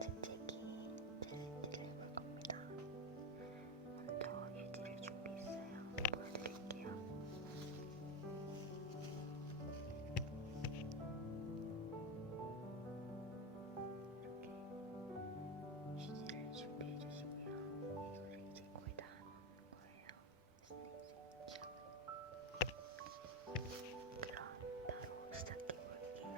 재채기 챌린지를 해볼 겁니다. 먼저 휴지를 준비했어요. 보여드릴게요. 이렇게 휴지를 준비해주시고요. 이거를 이제 거의 다 넣는 거예요. 스네이크처럼. 그럼 바로 시작해볼게요.